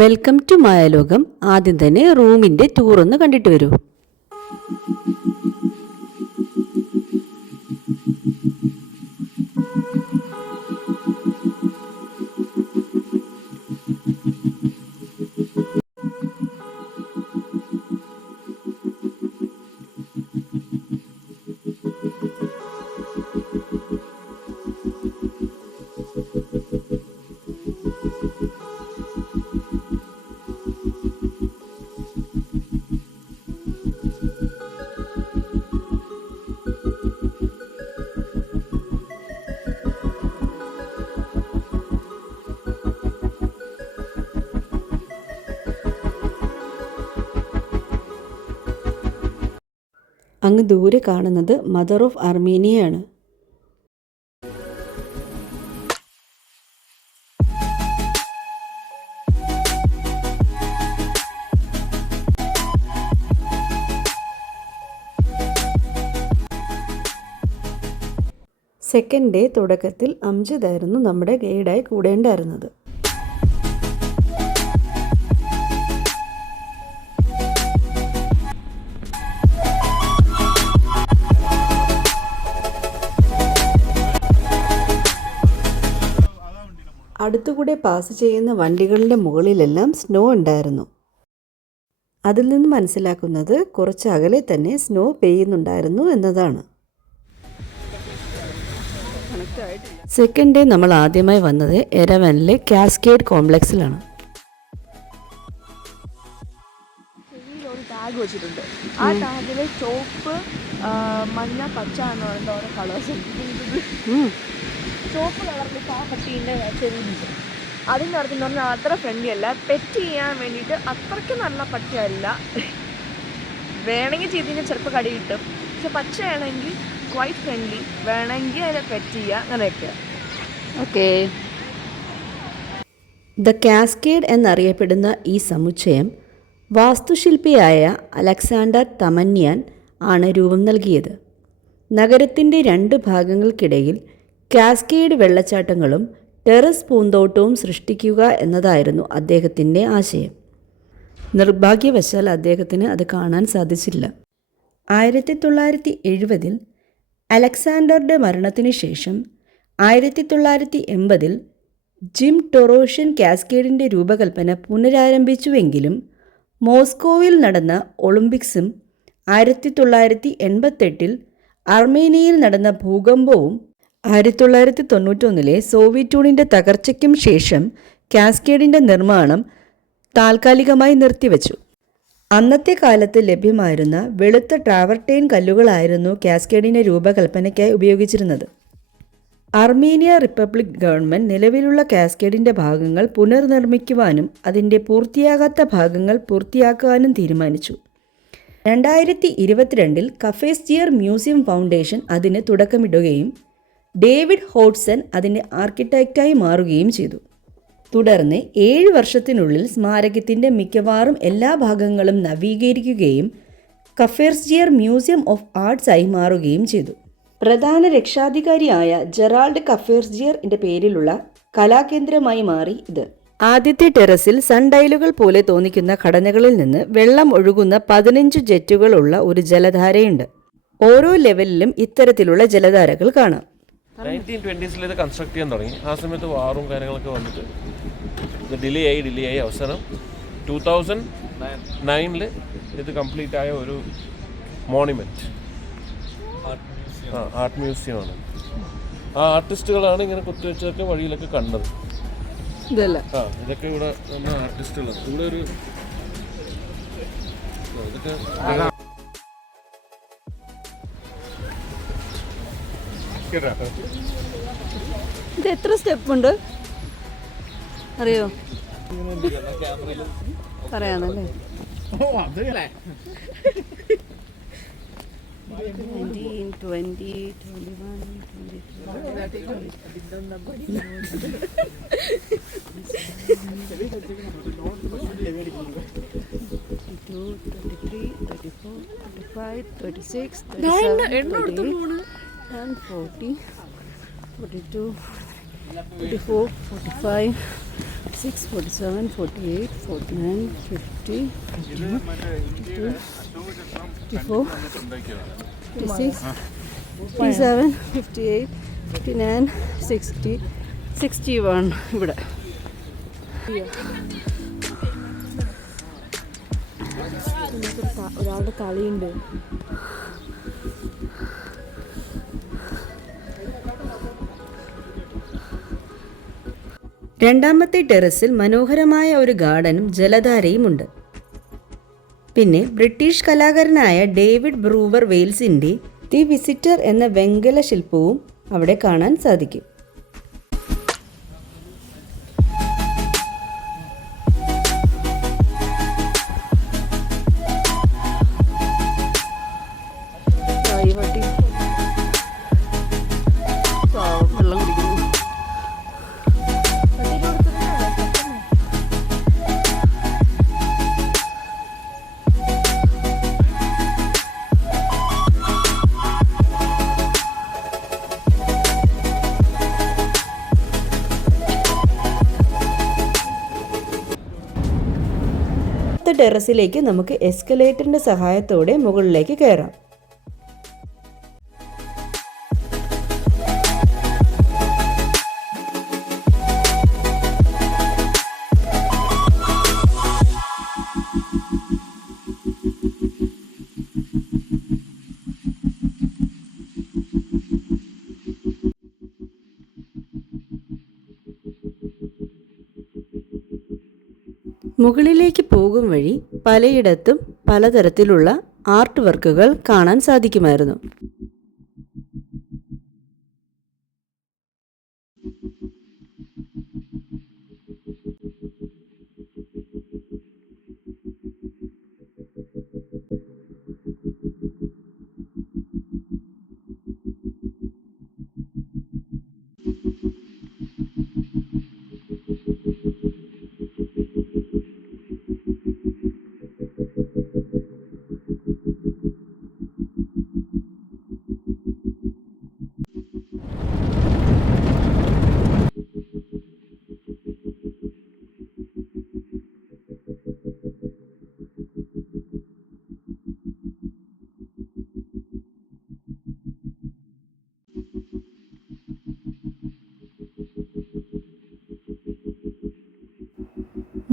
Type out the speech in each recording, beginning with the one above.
Welcome to മായാലോകം. ആദ്യം തന്നെ റൂമിൻ്റെ ടൂറൊന്ന് കണ്ടിട്ട് വരൂ. അങ്ങ് ദൂരെ കാണുന്നത് മദർ ഓഫ് അർമീനിയയാണ്. സെക്കൻഡ് ഡേ തുടക്കത്തിൽ അംജിദായിരുന്നു നമ്മുടെ ഗൈഡായി കൂടേണ്ടായിരുന്നത്. അടുത്തുകൂടെ പാസ് ചെയ്യുന്ന വണ്ടികളുടെ മുകളിലെല്ലാം സ്നോ ഉണ്ടായിരുന്നു. അതിൽ നിന്ന് മനസ്സിലാക്കുന്നത് കുറച്ച് അകലെ തന്നെ സ്നോ പെയ്യുന്നുണ്ടായിരുന്നു എന്നതാണ്. സെക്കൻഡ് ഡേ നമ്മൾ ആദ്യമായി വന്നത് എരവനിലെ കാസ്കേഡ് കോംപ്ലക്സിലാണ്. ഒരു ടാഗ് വെച്ചിട്ടുണ്ട്. ആ ടാഗിൽ ചോപ്പ്, മഞ്ഞ, പച്ച എന്ന് പറയുന്ന ഓരോ കളേഴ്സ്. ചോപ്പ് കളറിൽ ആ പട്ടീൻ്റെ ചെവിയുണ്ട്. അതിൻ്റെ അടുത്തെന്ന് പറഞ്ഞാൽ അത്ര ഫ്രണ്ട്ലി അല്ല. പെറ്റ് ചെയ്യാൻ വേണ്ടിയിട്ട് അത്രയ്ക്ക് നല്ല പട്ടിയല്ല. വേണമെങ്കിൽ ചെയ്തിന് ചിലപ്പോൾ കടി കിട്ടും. പക്ഷെ പച്ചയാണെങ്കിൽ ക്വൈറ്റ് ഫ്രണ്ട്ലി. വേണമെങ്കിൽ അതിനെ പെറ്റ് ചെയ്യുക, അങ്ങനെയൊക്കെ. ഓക്കെ. ദ കാസ്കേഡ് എന്നറിയപ്പെടുന്ന ഈ സമുച്ചയം വാസ്തുശില്പിയായ അലക്സാണ്ടർ തമന്യാൻ ആണ് രൂപം നൽകിയത്. നഗരത്തിൻ്റെ 2 ഭാഗങ്ങൾക്കിടയിൽ കാസ്കേഡ് വെള്ളച്ചാട്ടങ്ങളും ടെറസ് പൂന്തോട്ടവും സൃഷ്ടിക്കുക എന്നതായിരുന്നു അദ്ദേഹത്തിൻ്റെ ആശയം. നിർഭാഗ്യവശാൽ അദ്ദേഹത്തിന് അത് കാണാൻ സാധിച്ചില്ല. 1970 അലക്സാണ്ടറുടെ മരണത്തിനു ശേഷം 1980 ജിം ടൊറോഷ്യൻ കാസ്കേഡിൻ്റെ രൂപകൽപ്പന പുനരാരംഭിച്ചുവെങ്കിലും മോസ്കോവിൽ നടന്ന ഒളിമ്പിക്സും 1988 അർമേനിയയിൽ നടന്ന ഭൂകമ്പവും 1991 സോവിയറ്റ് യൂണിയൻ്റെ തകർച്ചയ്ക്കും ശേഷം കാസ്കേഡിൻ്റെ നിർമ്മാണം താൽക്കാലികമായി നിർത്തിവച്ചു. അന്നത്തെ കാലത്ത് ലഭ്യമായിരുന്ന വെളുത്ത ട്രാവർട്ടൈൻ കല്ലുകളായിരുന്നു കാസ്കേഡിൻ്റെ രൂപകൽപ്പനയ്ക്കായി ഉപയോഗിച്ചിരുന്നത്. അർമേനിയ റിപ്പബ്ലിക് ഗവൺമെൻറ് നിലവിലുള്ള കാസ്കേഡിൻ്റെ ഭാഗങ്ങൾ പുനർനിർമ്മിക്കുവാനും അതിൻ്റെ പൂർത്തിയാകാത്ത ഭാഗങ്ങൾ പൂർത്തിയാക്കാനും തീരുമാനിച്ചു. 2022 കഫേസ്ജിയർ മ്യൂസിയം ഫൗണ്ടേഷൻ അതിന് തുടക്കമിടുകയും ഡേവിഡ് ഹോഡ്സൺ അതിൻ്റെ ആർക്കിടെക്റ്റായി മാറുകയും ചെയ്തു. തുടർന്ന് 7 വർഷത്തിനുള്ളിൽ സ്മാരകത്തിൻ്റെ മിക്കവാറും എല്ലാ ഭാഗങ്ങളും നവീകരിക്കുകയും കഫേസ്ജിയർ മ്യൂസിയം ഓഫ് ആർട്സ് ആയി മാറുകയും ചെയ്തു. പ്രധാന രക്ഷാധികാരിയായ ജെറാൾഡ് കഫേസ്ജിയറിൻ്റെ പേരിലുള്ള കലാകേന്ദ്രമായി മാറി ഇത്. ആദ്യത്തെ ടെറസിൽ സൺഡയലുകൾ പോലെ തോന്നിക്കുന്ന ഘടനകളിൽ നിന്ന് വെള്ളം ഒഴുകുന്ന 15 ജെറ്റുകളുള്ള ഒരു ജലധാരയുണ്ട്. ഓരോ ലെവലിലും ഇത്തരത്തിലുള്ള ജലധാരകൾ കാണാം. 1920s ഇത് കൺസ്ട്രക്ട് ചെയ്യാൻ തുടങ്ങി. ആ സമയത്ത് വാറും കാര്യങ്ങളൊക്കെ വന്നിട്ട് ഇത് ഡിലേ ആയി അവസാനം 2009 ഇത് കംപ്ലീറ്റ് ആയ ഒരു മോണുമെൻറ്റ്, ആർട്ട് മ്യൂസിയമാണ്. ആ ആർട്ടിസ്റ്റുകളാണ് ഇങ്ങനെ കുത്തിവെച്ചതൊക്കെ വഴിയിലൊക്കെ കണ്ടത്. ഇതല്ല ഇതൊക്കെ ഇവിടെ വന്ന ആർട്ടിസ്റ്റുകളാണ്. ഇവിടെ ഒരു ഇതൊക്കെ ഇത് എത്ര സ്റ്റെപ്പ് ഉണ്ട് അറിയോ? പറയാനല്ലേ 19, 20, 21, 23, 34, 35, 36, 37, 38, 40, 42, 44, 45, 46, 47, 48, 49, 50, 51, 52, 54, 56, 57, 58, 59, 60, 61 ഇവിടെ. ഒരാളുടെ കളിയുണ്ട്. രണ്ടാമത്തെ ടെറസിൽ മനോഹരമായ ഒരു ഗാർഡനും ജലധാരയുമുണ്ട്. പിന്നെ ബ്രിട്ടീഷ് കലാകാരനായ ഡേവിഡ് ബ്രൂവർ വെയിൽസിൻ്റെ ദി വിസിറ്റർ എന്ന വെങ്കല ശില്പവും അവിടെ കാണാൻ സാധിക്കും. വെള്ളം കുടിക്കുന്നു. ടെറസിലേക്ക് നമുക്ക് എസ്കലേറ്ററിന്റെ സഹായത്തോടെ മുകളിലേക്ക് കയറാം. മുകളിലേക്ക് പോകും വഴി പലയിടത്തും പലതരത്തിലുള്ള ആർട്ട് വർക്കുകൾ കാണാൻ സാധിക്കുമായിരുന്നു.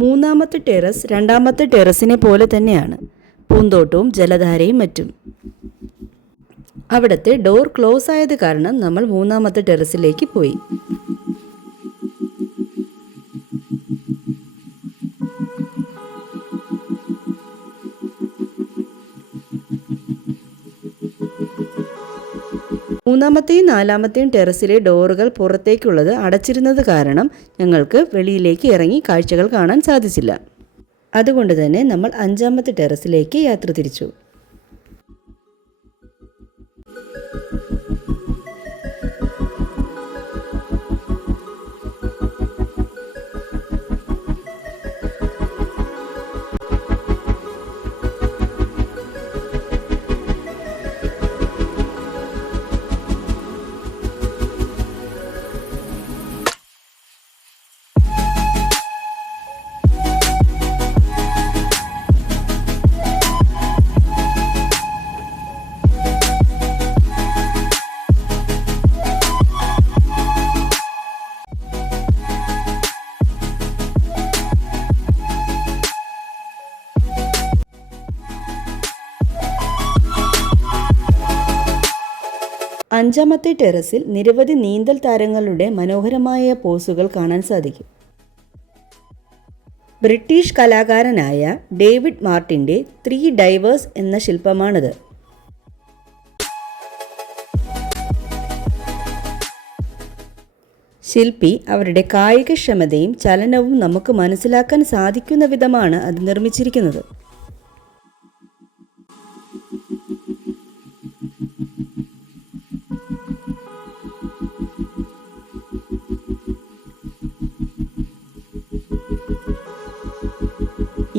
മൂന്നാമത്തെ ടെറസ് രണ്ടാമത്തെ ടെറസിനെ പോലെ തന്നെയാണ്. പൂന്തോട്ടവും ജലധാരയും മറ്റും. അവിടുത്തെ ഡോർ ക്ലോസ് ആയത് കാരണം നമ്മൾ മൂന്നാമത്തെ ടെറസിലേക്ക് പോയി. മൂന്നാമത്തെയും നാലാമത്തെയും ടെറസിലെ ഡോറുകൾ പുറത്തേക്കുള്ളത് അടച്ചിരുന്നത് കാരണം ഞങ്ങൾക്ക് വെളിയിലേക്ക് ഇറങ്ങി കാഴ്ചകൾ കാണാൻ സാധിച്ചില്ല. അതുകൊണ്ട് തന്നെ നമ്മൾ അഞ്ചാമത്തെ ടെറസിലേക്ക് യാത്ര തിരിച്ചു. അഞ്ചാമത്തെ ടെറസിൽ നിരവധി നീന്തൽ താരങ്ങളുടെ മനോഹരമായ പോസുകൾ കാണാൻ സാധിക്കും. ബ്രിട്ടീഷ് കലാകാരനായ ഡേവിഡ് മാർട്ടിൻ്റെ 3 ഡൈവേഴ്സ് എന്ന ശില്പമാണിത്. ശില്പി അവരുടെ കായികക്ഷമതയും ചലനവും നമുക്ക് മനസ്സിലാക്കാൻ സാധിക്കുന്ന വിധമാണ് അത് നിർമ്മിച്ചിരിക്കുന്നത്.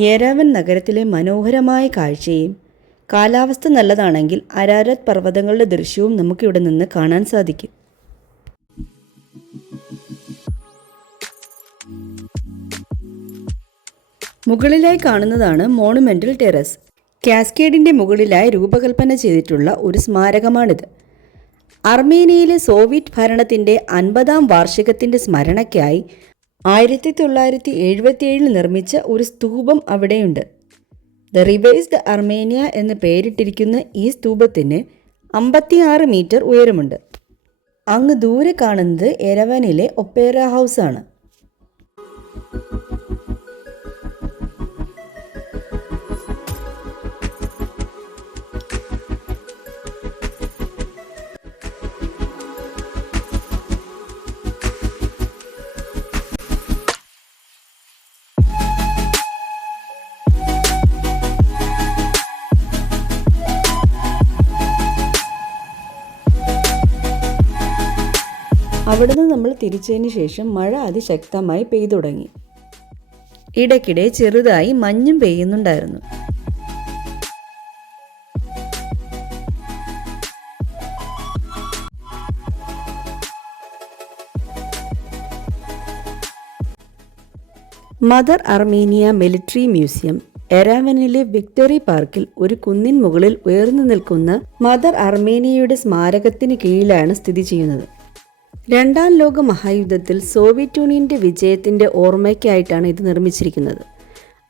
യെരവൻ നഗരത്തിലെ മനോഹരമായ കാഴ്ചയും കാലാവസ്ഥ നല്ലതാണെങ്കിൽ അരാരത് പർവ്വതങ്ങളുടെ ദൃശ്യവും നമുക്കിവിടെ നിന്ന് കാണാൻ സാധിക്കും. മുകളിലായി കാണുന്നതാണ് മോണുമെൻ്റൽ ടെറസ്. കാസ്കേഡിൻ്റെ മുകളിലായി രൂപകൽപ്പന ചെയ്തിട്ടുള്ള ഒരു സ്മാരകമാണിത്. അർമേനിയയിലെ സോവിയറ്റ് ഭരണത്തിൻ്റെ 50ാം വാർഷികത്തിൻ്റെ സ്മരണയ്ക്കായി 1977 നിർമ്മിച്ച ഒരു സ്തൂപം അവിടെയുണ്ട്. ദ റിവൈസ്ഡ് അർമേനിയ എന്ന് പേരിട്ടിരിക്കുന്ന ഈ സ്തൂപത്തിന് 56 മീറ്റർ ഉയരമുണ്ട്. അങ്ങ് ദൂരെ കാണുന്നത് യെരവനിലെ ഒപ്പേറ ഹൗസാണ്. അവിടുന്ന് നമ്മൾ തിരിച്ചതിന് ശേഷം മഴ അതിശക്തമായി പെയ്തു തുടങ്ങി. ഇടയ്ക്കിടെ ചെറുതായി മഞ്ഞും പെയ്യുന്നുണ്ടായിരുന്നു. മദർ അർമേനിയ മിലിറ്ററി മ്യൂസിയം യെരവനിലെ വിക്ടറി പാർക്കിൽ ഒരു കുന്നിൻ മുകളിൽ ഉയർന്നു നിൽക്കുന്ന മദർ അർമേനിയയുടെ സ്മാരകത്തിന് കീഴിലാണ് സ്ഥിതി ചെയ്യുന്നത്. 2ാം ലോക മഹായുദ്ധത്തിൽ സോവിയറ്റ് യൂണിയൻ്റെ വിജയത്തിൻ്റെ ഓർമ്മയ്ക്കായിട്ടാണ് ഇത് നിർമ്മിച്ചിരിക്കുന്നത്.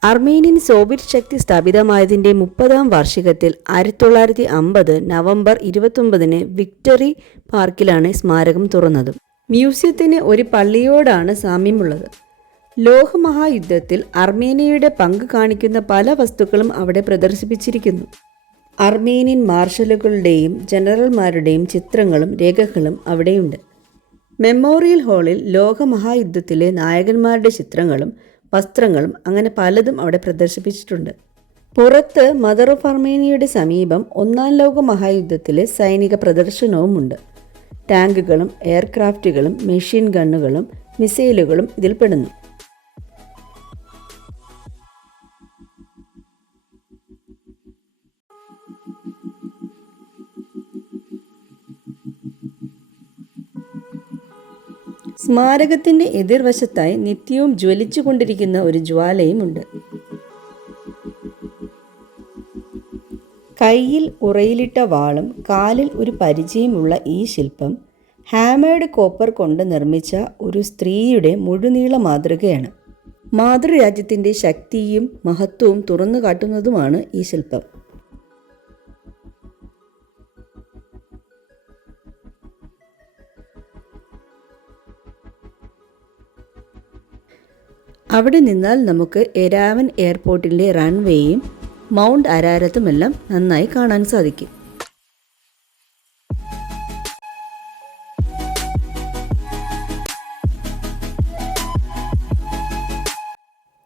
അർമേനിയൻ സോവിയറ്റ് ശക്തി സ്ഥാപിതമായതിൻ്റെ 30ാം വാർഷികത്തിൽ 1950 നവംബർ 29 വിക്ടറി പാർക്കിലാണ് സ്മാരകം തുറന്നത്. മ്യൂസിയത്തിന് ഒരു പള്ളിയോടാണ് സാമ്യമുള്ളത്. ലോകമഹായുദ്ധത്തിൽ അർമേനിയയുടെ പങ്ക് കാണിക്കുന്ന പല വസ്തുക്കളും അവിടെ പ്രദർശിപ്പിച്ചിരിക്കുന്നു. അർമേനിയൻ മാർഷലുകളുടെയും ജനറൽമാരുടെയും ചിത്രങ്ങളും രേഖകളും അവിടെയുണ്ട്. മെമ്മോറിയൽ ഹാളിൽ ലോകമഹായുദ്ധത്തിലെ നായകന്മാരുടെ ചിത്രങ്ങളും വസ്ത്രങ്ങളും അങ്ങനെ പലതും അവിടെ പ്രദർശിപ്പിച്ചിട്ടുണ്ട്. പുറത്ത് മദർ ഓഫ് അർമേനിയയുടെ സമീപം 1ാം ലോക മഹായുദ്ധത്തിലെ സൈനിക പ്രദർശനവുമുണ്ട്. ടാങ്കുകളും എയർക്രാഫ്റ്റുകളും മെഷീൻ ഗണ്ണുകളും മിസൈലുകളും ഇതിൽപ്പെടുന്നു. സ്മാരകത്തിൻ്റെ എതിർവശത്തായി നിത്യവും ജ്വലിച്ചുകൊണ്ടിരിക്കുന്ന ഒരു ജ്വാലയുമുണ്ട്. കയ്യിൽ ഉറയിലിട്ട വാളും കാലിൽ ഒരു പരിചയമുള്ള ഈ ശില്പം ഹാമേഡ് കോപ്പർ കൊണ്ട് നിർമ്മിച്ച ഒരു സ്ത്രീയുടെ മുഴുനീള മാതൃകയാണ്. മാതൃരാജ്യത്തിൻ്റെ ശക്തിയും മഹത്വവും തുറന്നു കാട്ടുന്നതുമാണ് ഈ ശില്പം. അവിടെ നിന്നാൽ നമുക്ക് യെരവൻ എയർപോർട്ടിൻ്റെ റൺവേയും മൗണ്ട് അരാരത്തുമെല്ലാം നന്നായി കാണാൻ സാധിക്കും.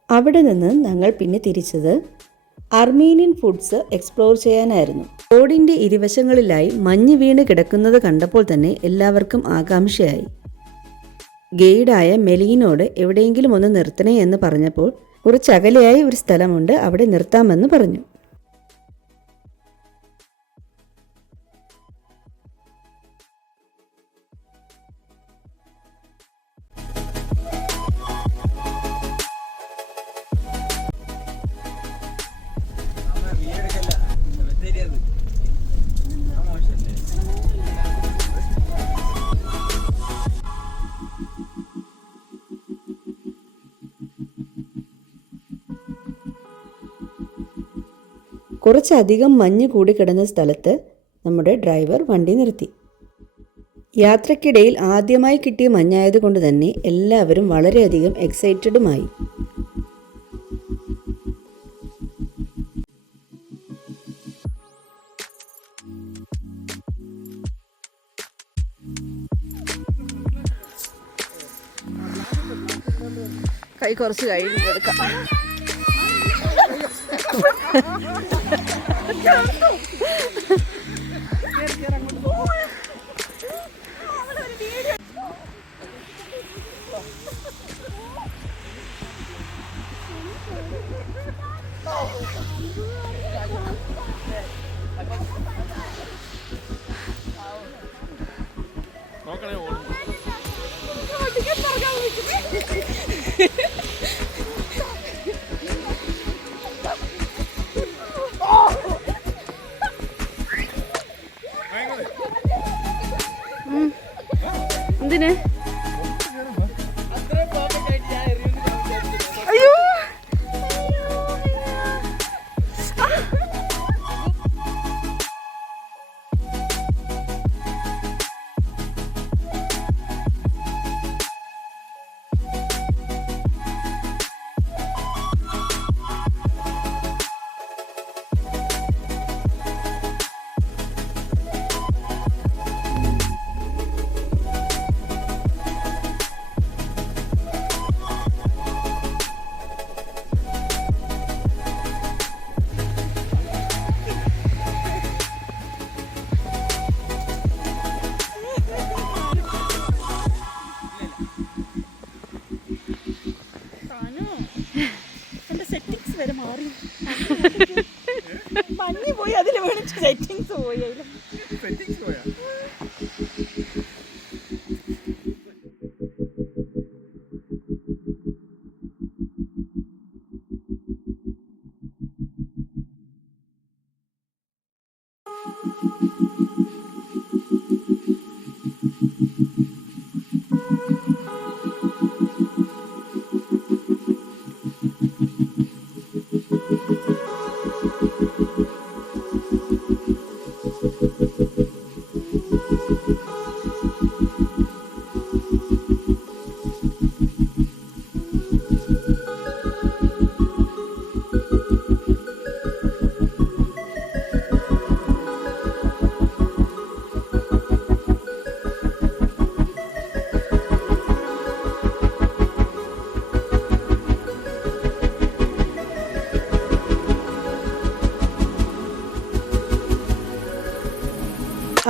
അവിടെ നിന്ന് ഞങ്ങൾ പിന്നെ തിരിച്ചത് അർമേനിയൻ ഫുഡ്സ് എക്സ്പ്ലോർ ചെയ്യാനായിരുന്നു. റോഡിൻ്റെ ഇരുവശങ്ങളിലായി മഞ്ഞ് വീണ് കിടക്കുന്നത് കണ്ടപ്പോൾ തന്നെ എല്ലാവർക്കും ആകാംക്ഷയായി. ഗൈഡായ മെലീനോട് എവിടെയെങ്കിലും ഒന്ന് നിർത്തണേ എന്ന് പറഞ്ഞപ്പോൾ കുറച്ചകലെയായി ഒരു സ്ഥലമുണ്ട്, അവിടെ നിർത്താമെന്ന് പറഞ്ഞു. കുറച്ചധികം മഞ്ഞ് കൂടിക്കിടന്ന സ്ഥലത്ത് നമ്മുടെ ഡ്രൈവർ വണ്ടി നിർത്തി. യാത്രക്കിടയിൽ ആദ്യമായി കിട്ടിയ മഞ്ഞായതുകൊണ്ട് തന്നെ എല്ലാവരും വളരെയധികം എക്സൈറ്റഡുമായി. കൈ കുറച്ച് കഴിഞ്ഞെടുക്കാം. എന്തിന്? അയ്യോ മഞ്ഞ് പോയി, അതിൽ വീണ് സെറ്റിങ്സ് പോയി.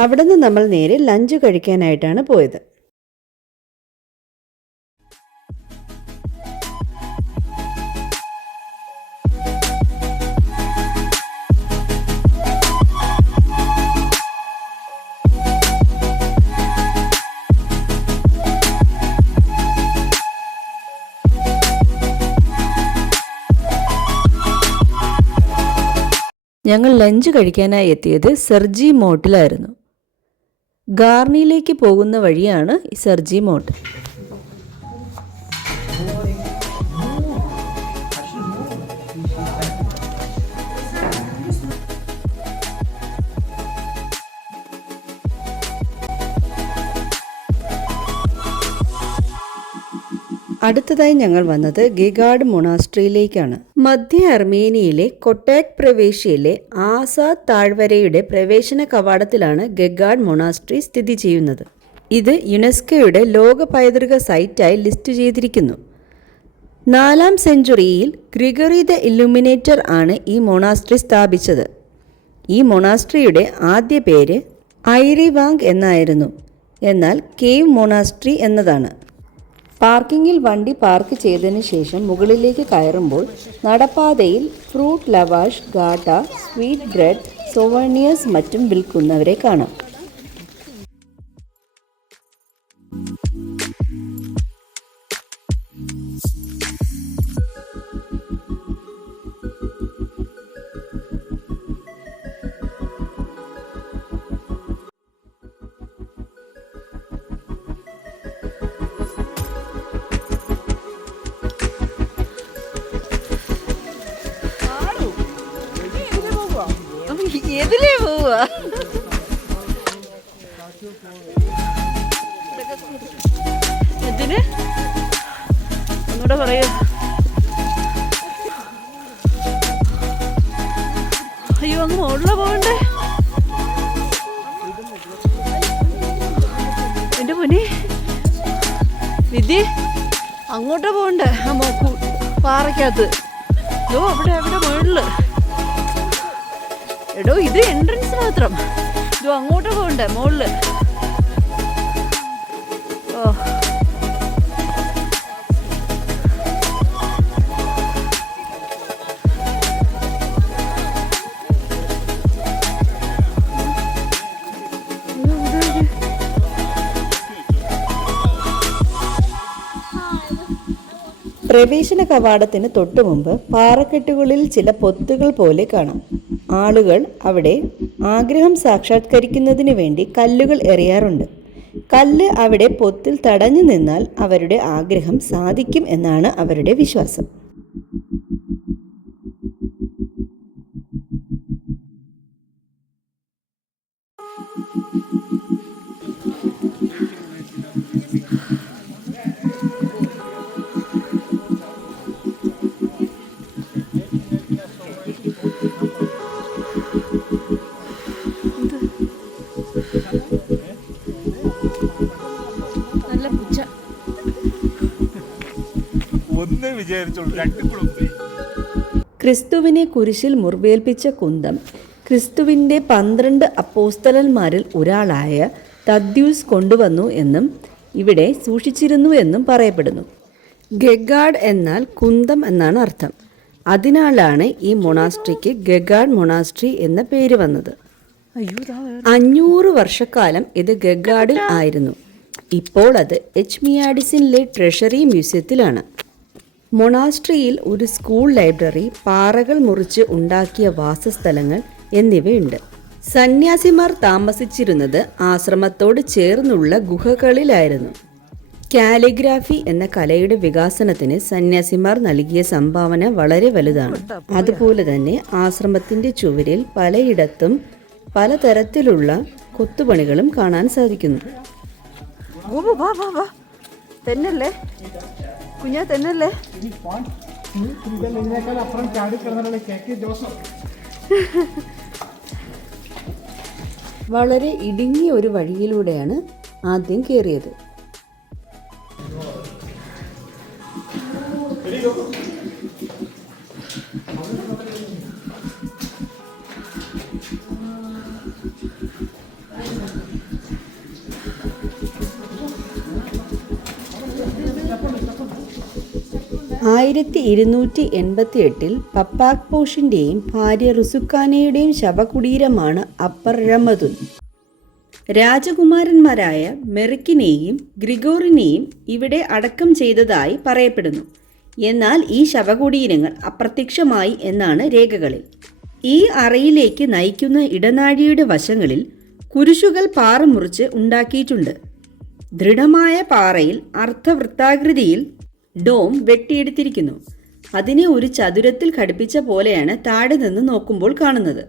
അവിടെ നിന്ന് നമ്മൾ നേരെ ലഞ്ച് കഴിക്കാനായിട്ടാണ് പോയത്. ഞങ്ങൾ ലഞ്ച് കഴിക്കാനായി എത്തിയത് സെർജി മോട്ടിലായിരുന്നു. ഗാർണിയിലേക്ക് പോകുന്ന വഴിയാണ് സെർജി മോട്ട്. അടുത്തതായി ഞങ്ങൾ വന്നത് ഗെഗാർഡ് മൊണാസ്ട്രിയിലേക്കാണ്. മധ്യ അർമേനിയയിലെ കൊട്ടാക് പ്രവേശ്യയിലെ ആസാദ് താഴ്വരയുടെ പ്രവേശന കവാടത്തിലാണ് ഗെഗാർഡ് മൊണാസ്ട്രി സ്ഥിതി ചെയ്യുന്നത്. ഇത് യുനെസ്കോയുടെ ലോക പൈതൃക സൈറ്റായി ലിസ്റ്റ് ചെയ്തിരിക്കുന്നു. 4-ാം സെഞ്ച്വറിയിൽ ഗ്രിഗറി ദ ഇല്ലുമിനേറ്റർ ആണ് ഈ മൊണാസ്ട്രി സ്ഥാപിച്ചത്. ഈ മൊണാസ്ട്രിയുടെ ആദ്യ പേര് ഐറിവാങ് എന്നായിരുന്നു, എന്നാൽ കേവ് മൊണാസ്ട്രി എന്നതാണ്. പാർക്കിങ്ങിൽ വണ്ടി പാർക്ക് ചെയ്തതിന് ശേഷം മുകളിലേക്ക് കയറുമ്പോൾ നടപ്പാതയിൽ ഫ്രൂട്ട് ലവാഷ്, ഗാട്ട, സ്വീറ്റ് ബ്രെഡ്, സൊവനിയേഴ്സ് മറ്റും വിൽക്കുന്നവരെ കാണാം. എതിലേ പോവാ? മോനെ ഒന്നുകൂടെ പറയൂ. അയ്യോ അങ്ങ് മുകളിലാ പോകണ്ടേ എൻ്റെ മോനെ. വിധി അങ്ങോട്ടാ പോകണ്ടേ? ആ പാറയ്ക്കകത്ത്. ഓ അവിടെ അവിടെ മുകളില്. എടോ ഇത് എൻട്രൻസ് മാത്രം. ഇതോ അങ്ങോട്ടാ പോകണ്ടേ മുകളില്. ഓ പ്രവേശന കവാടത്തിന് തൊട്ടുമുമ്പ് പാറക്കെട്ടുകളിൽ ചില പൊത്തുകൾ പോലെ കാണാം. ആളുകൾ അവിടെ ആഗ്രഹം സാക്ഷാത്കരിക്കുന്നതിന് വേണ്ടി കല്ലുകൾ എറിയാറുണ്ട്. കല്ല് അവിടെ പൊത്തിൽ തടഞ്ഞു നിന്നാൽ അവരുടെ ആഗ്രഹം സാധിക്കും എന്നാണ് അവരുടെ വിശ്വാസം. നല്ല പൂച്ച. ക്രിസ്തുവിനെ കുരിശിൽ മുറിവേൽപ്പിച്ച കുന്തം ക്രിസ്തുവിൻ്റെ 12 അപ്പോസ്തലന്മാരിൽ ഒരാളായ തദ്യൂസ് കൊണ്ടുവന്നു എന്നും ഇവിടെ സൂക്ഷിച്ചിരുന്നു എന്നും പറയപ്പെടുന്നു. ഗെഗാഡ് എന്നാൽ കുന്തം എന്നാണ് അർത്ഥം. അതിനാലാണ് ഈ മൊണാസ്ട്രിക്ക് ഗെഗാഡ് മൊണാസ്ട്രി എന്ന പേര് വന്നത്. 500 വർഷക്കാലം ഇത് ഗെഗാഡിൽ ആയിരുന്നു. ഇപ്പോൾ അത് എച്ച്മിയാഡിസിനിലെ ട്രഷറി മ്യൂസിയത്തിലാണ്. മൊണാസ്ട്രിയിൽ ഒരു സ്കൂൾ ലൈബ്രറി, പാറകൾ മുറിച്ച് ഉണ്ടാക്കിയ വാസസ്ഥലങ്ങൾ എന്നിവയുണ്ട്. സന്യാസിമാർ താമസിച്ചിരുന്നത് ആശ്രമത്തോട് ചേർന്നുള്ള ഗുഹകളിലായിരുന്നു. കാലിഗ്രാഫി എന്ന കലയുടെ വികാസനത്തിന് സന്യാസിമാർ നൽകിയ സംഭാവന വളരെ വലുതാണ്. അതുപോലെ തന്നെ ആശ്രമത്തിന്റെ ചുവരിൽ പലയിടത്തും പലതരത്തിലുള്ള കൊത്തുപണികളും കാണാൻ സാധിക്കുന്നു. തെന്നല്ലേ കുഞ്ഞാ, തെന്നല്ലേ? വളരെ ഇടുങ്ങിയ ഒരു വഴിയിലൂടെയാണ് ആദ്യം കയറിയത്. ആയിരത്തി 288 പപ്പാക്പോഷിൻ്റെയും ഭാര്യ റുസുക്കാനയുടെയും ശവകുടീരമാണ് അപ്പർ റമദുൻ. രാജകുമാരന്മാരായ മെറിക്കിനെയും ഗ്രിഗോറിനെയും ഇവിടെ അടക്കം ചെയ്തതായി പറയപ്പെടുന്നു. എന്നാൽ ഈ ശവകുടീരങ്ങൾ അപ്രത്യക്ഷമായി എന്നാണ് രേഖകളിൽ. ഈ അറയിലേക്ക് നയിക്കുന്ന ഇടനാഴിയുടെ വശങ്ങളിൽ കുരിശുകൾ പാറ മുറിച്ച് ഉണ്ടാക്കിയിട്ടുണ്ട്. ദൃഢമായ പാറയിൽ അർദ്ധവൃത്താകൃതിയിൽ ഡോം വെട്ടിയെടുത്തിരിക്കുന്നു. അതിനെ ഒരു ചതുരത്തിൽ ഘടിപ്പിച്ച പോലെയാണ് താഴെ നിന്ന് നോക്കുമ്പോൾ കാണുന്നത്.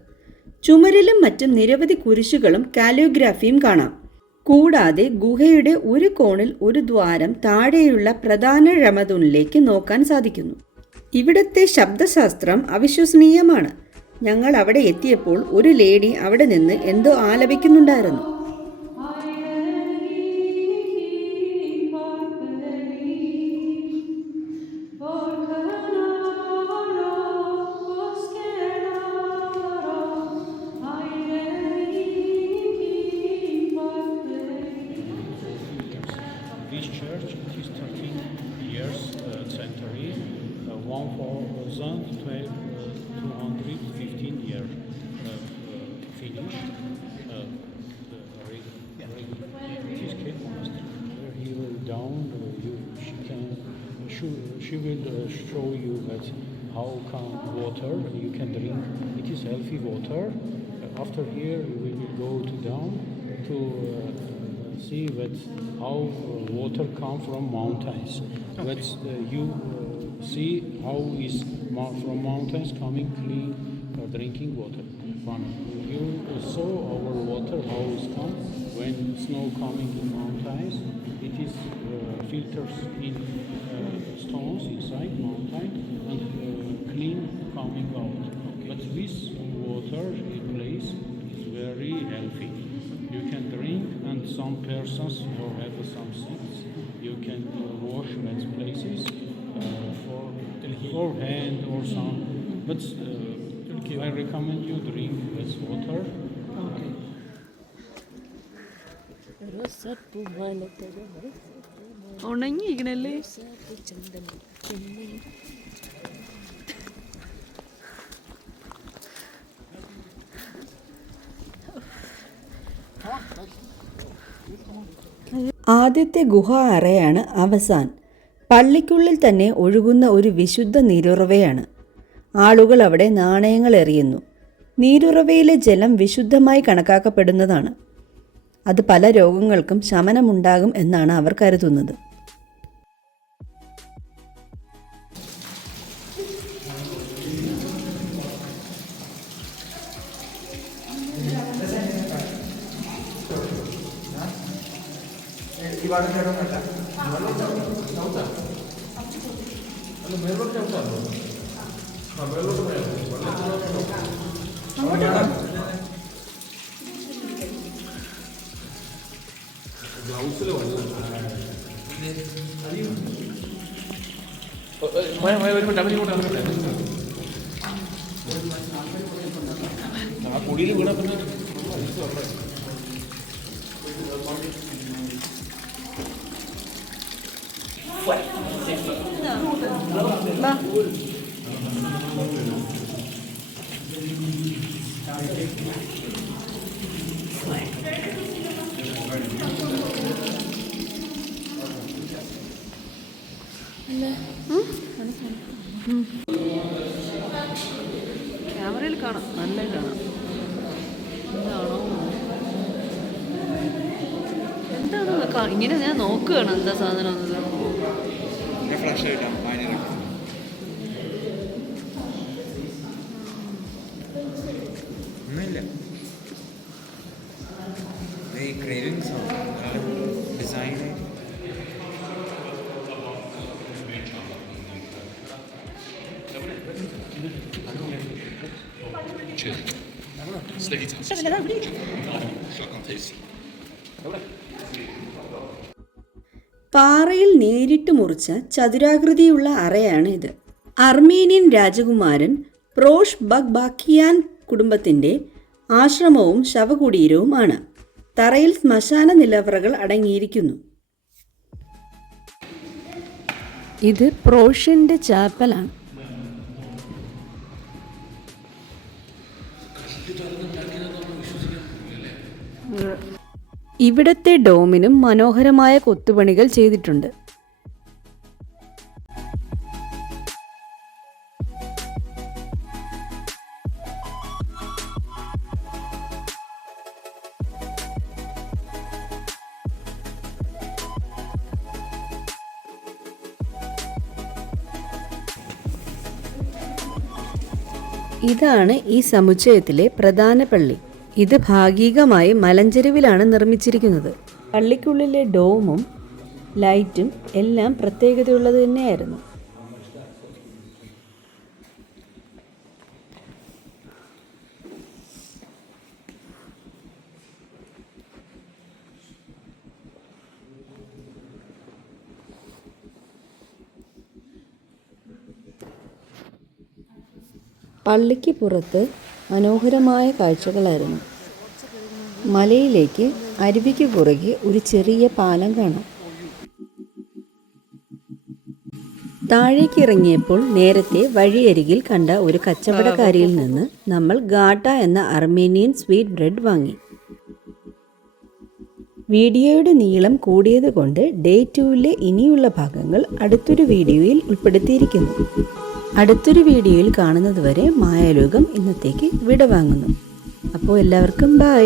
ചുമരിലും മറ്റും നിരവധി കുരിശുകളും കാലിയോഗ്രാഫിയും കാണാം. കൂടാതെ ഗുഹയുടെ ഒരു കോണിൽ ഒരു ദ്വാരം താഴെയുള്ള പ്രധാന റമദൂനിലേക്ക് നോക്കാൻ സാധിക്കുന്നു. ഇവിടുത്തെ ശബ്ദശാസ്ത്രം അവിശ്വസനീയമാണ്. ഞങ്ങൾ അവിടെ എത്തിയപ്പോൾ ഒരു ലേഡി അവിടെ നിന്ന് എന്തോ ആലപിക്കുന്നുണ്ടായിരുന്നു. This church is 13 years century, 1215 year finished. This Kate monastery, where he will down, she will show you that how come water you can drink. It is healthy water. After here you will go to down to see that how water come from mountains. That you see how is from mountains coming clean drinking water. You saw our water how it come when snow coming in mountains. It is filtered. filters in stones inside mountain and clean coming out. But this water in place is very healthy. You can drink, and some persons who have some sins, you can wash those places for hand or some. But I recommend you drink this water. ഉണങ്ങിയിരിക്കണല്ലേ. ആദ്യത്തെ ഗുഹ അറയാണ് അവസാൻ. പള്ളിക്കുള്ളിൽ തന്നെ ഒഴുകുന്ന ഒരു വിശുദ്ധ നീരുറവയാണ്. ആളുകൾ അവിടെ നാണയങ്ങൾ എറിയുന്നു. നീരുറവയിലെ ജലം വിശുദ്ധമായി കണക്കാക്കപ്പെടുന്നതാണ്. അത് പല രോഗങ്ങൾക്കും ശമനമുണ്ടാകും എന്നാണ് അവർ കരുതുന്നത്. ആ കുടിയിൽ വീണ പിന്നെ ക്യാമറയിൽ കാണാം, നല്ലതായി കാണാം. എന്താണോ ഇങ്ങനെ ഞാൻ നോക്കുകയാണ് എന്താ സാധനം എന്നത്. ഒന്നുമില്ല, ഈ ക്രേവിങ്സ് ഡിസൈൻ പാറയിൽ നേരിട്ട് മുറിച്ച ചതുരാകൃതിയുള്ള അറയാണ് ഇത്. അർമേനിയൻ രാജകുമാരൻ പ്രോഷ് ബഗ്ബാക്കിയാൻ കുടുംബത്തിൻ്റെ ആശ്രമവും ശവകുടീരവുമാണ്. തറയിൽ ശ്മശാന നിലവറകൾ അടങ്ങിയിരിക്കുന്നു. ഇത് പ്രോഷ്യൻ്റെ ചാപ്പലാണ്. ഇവിടത്തെ ഡോമിനും മനോഹരമായ കൊത്തുപണികൾ ചെയ്തിട്ടുണ്ട്. ഇതാണ് ഈ സമുച്ചയത്തിലെ പ്രധാന പള്ളി. ഇത് ഭാഗികമായി മലഞ്ചെരുവിലാണ് നിർമ്മിച്ചിരിക്കുന്നത്. പള്ളിക്കുള്ളിലെ ഡോമും ലൈറ്റും എല്ലാം പ്രത്യേകതയുള്ളത് തന്നെയായിരുന്നു. പള്ളിക്ക് പുറത്ത് മനോഹരമായ കാഴ്ചകളായിരുന്നു. മലയിലേക്ക് അരുവിക്ക് കുറുകെ ഒരു ചെറിയ പാലം കാണാം. താഴേക്ക് ഇറങ്ങിയപ്പോൾ നേരത്തെ വഴിയരികിൽ കണ്ട ഒരു കച്ചവടക്കാരിയിൽ നിന്ന് നമ്മൾ ഗാട്ട എന്ന അർമേനിയൻ സ്വീറ്റ് ബ്രെഡ് വാങ്ങി. വീഡിയോയുടെ നീളം കൂടിയത് കൊണ്ട് ഡേ 2-ലെ ഇനിയുള്ള ഭാഗങ്ങൾ അടുത്തൊരു വീഡിയോയിൽ ഉൾപ്പെടുത്തിയിരിക്കുന്നു. അടുത്തൊരു വീഡിയോയിൽ കാണുന്നതുവരെ മായാലോകം ഇന്നത്തേക്ക് വിടവാങ്ങുന്നു. അപ്പോൾ എല്ലാവർക്കും ബൈ.